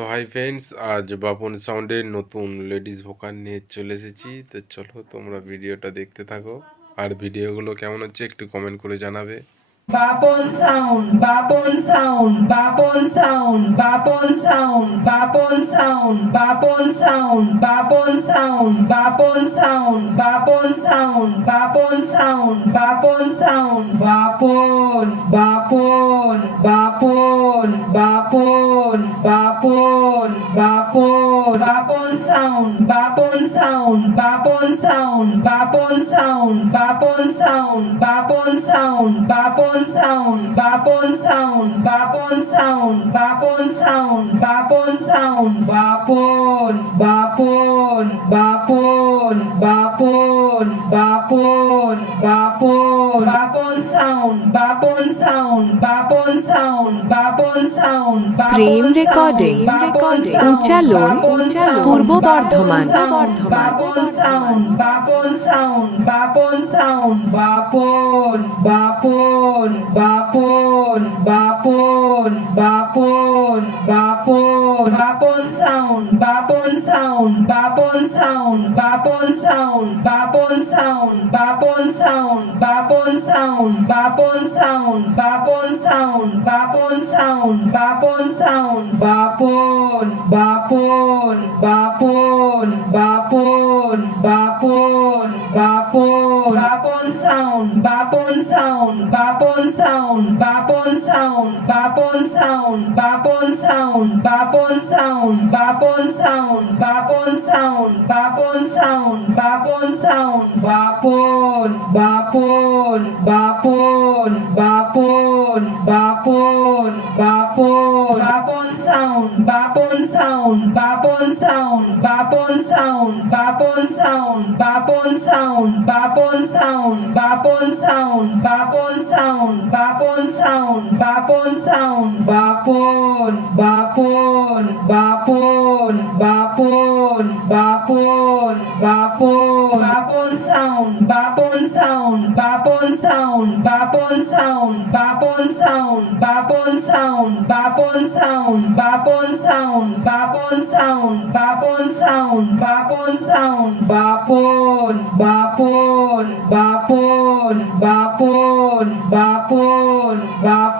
তো hi friends, আজ বাপন সাউন্ডের নতুন লেডিস ভোকাল নিয়ে চলে এসেছি। তো চলো তোমরা ভিডিওটা দেখতে থাকো, আর ভিডিওগুলো কেমন হচ্ছে একটু কমেন্ট করে জানাবে। Bapon sound, Bapon sound, Bapon sound, Bapon sound, Bapon sound, Bapon sound, Bapon sound, Bapon sound, Bapon sound, Bapon sound, Bapon sound, Bapon, Bapon, Bapon, Bapon, Bapon, Bapon, Bapon sound, Bapon sound, Bapon sound, Bapon sound, Bapon sound, Bapon sound, Bapon sound, Bapon sound, Bapon sound, Bapon sound, Bapon sound, Bapon, Bapon, Bapon, Bapon, Bapon, Bapon, Bapon sound, Bapon sound, Bapon sound, Bapon sound, প্রেম রেকর্ডিং উচ্চালন পূর্ব Bardhaman Bapon sound, Bapon sound, Bapon sound, Bapon, Bapon, Bapon, Bapon, Bapon, Bapon, Bapon sound, Bapon sound, Bapon sound, Bapon sound, Bapon sound, Bapon sound, Bapon sound, Bapon sound, Bapon sound, Bapon sound, Bapon sound, Bapon, Bapon, Bapon, Bapon, Bapon, Bapon, Bapon sound, Bapon sound, Bapon sound, Bapon sound, Bapon sound, Bapon sound, Bapon sound, Bapon sound, Bapon sound, Bapon sound, Bapon sound, Bapon, Bapon, Bapon, Bapon, Bapon, Bapon, Bapon sound, Bapon sound, Bapon sound, Bapon sound, Bapon sound, Bapon sound, Bapon sound, Bapon sound, Bapon sound, Bapon sound, Bapon sound, Bapon, Bapon, Bapon, Bapon, Bapon, Bapon, Bapon sound, Bapon sound, Bapon sound, Bapon sound, Bapon sound, Bapon sound, Bapon sound, Bapon sound, Bapon sound, Bapon sound, Bapon sound, Bapon, Bapon, Bapon, Bapon, Bapon,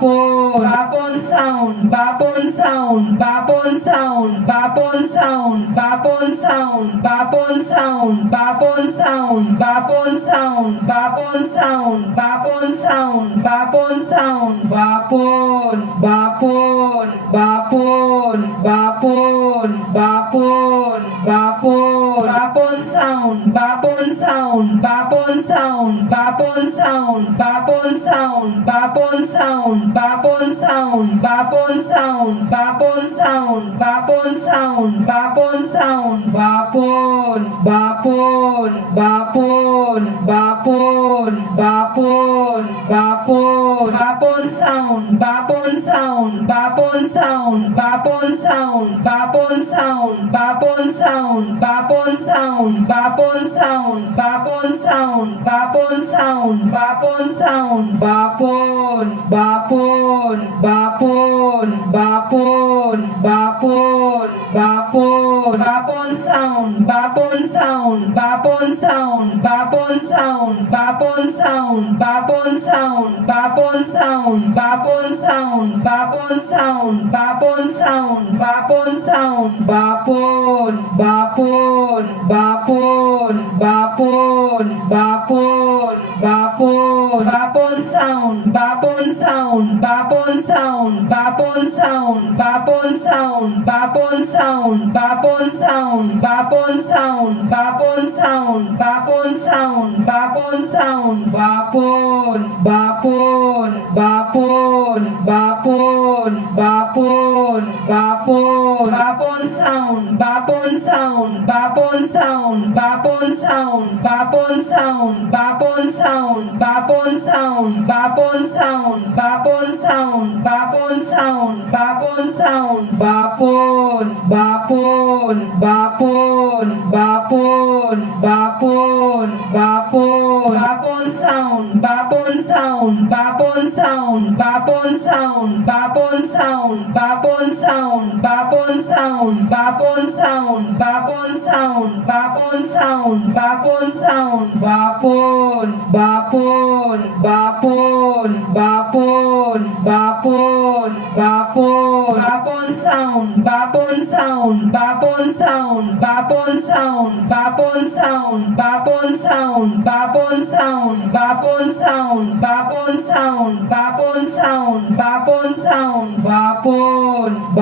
Bapon, Bapon sound, Bapon sound, Bapon sound, Bapon sound, Bapon sound, Bapon sound, Bapon sound, Bapon sound, Bapon sound, Bapon sound, Bapon sound, Bapon, Bapon, Bapon, Bapon, Bapon, Bapon, Bapon sound, Bapon sound, Bapon sound, Bapon sound, Bapon sound, Bapon sound, Bapon sound, Bapon sound, Bapon sound, Bapon sound, Bapon sound, Bapon, Bapon, Bapon, Bapon, Bapon, Bapon, Bapon sound, Bapon sound, Bapon sound, Bapon sound, Bapon sound, Bapon sound, Bapon sound, Bapon sound, Bapon sound, Bapon sound, Bapon sound, Bapon, Bapon, Bapon, Bapon, Bapon, Bapon, Bapon sound, Bapon sound, Bapon sound, Bapon sound, Bapon sound, Bapon sound, Bapon sound, Bapon sound, Bapon sound, Bapon sound, Bapon sound, Bapon, Bapon, Bapon, Bapon, Bapon, Bapon, Bapon sound, Bapon sound, Bapon sound, Bapon sound, Bapon sound, Bapon sound, Bapon sound, Bapon sound, Bapon sound, Bapon sound, Bapon sound, Bapon, Bapon, Bapon, Bapon, Bapon, Bapon, Bapon sound, Bapon sound, Bapon sound, Bapon sound, Bapon sound, Bapon sound, Bapon sound, Bapon sound, Bapon sound, Bapon sound, Bapon sound, Bapon, Bapon, Bapon, Bapon, Bapon, Bapon, Bapon sound, bapon sound, bapon sound, bapon sound, bapon sound, bapon sound, bapon sound, bapon sound, bapon sound, bapon sound, bapon sound, bapon, bapon, bapon, bapon, bapon, bapon, bapon sound, bapon sound, bapon sound, bapon sound, bapon sound, bapon sound, bapon sound, bapon sound, bapon sound, bapon sound, bapon sound, bapon,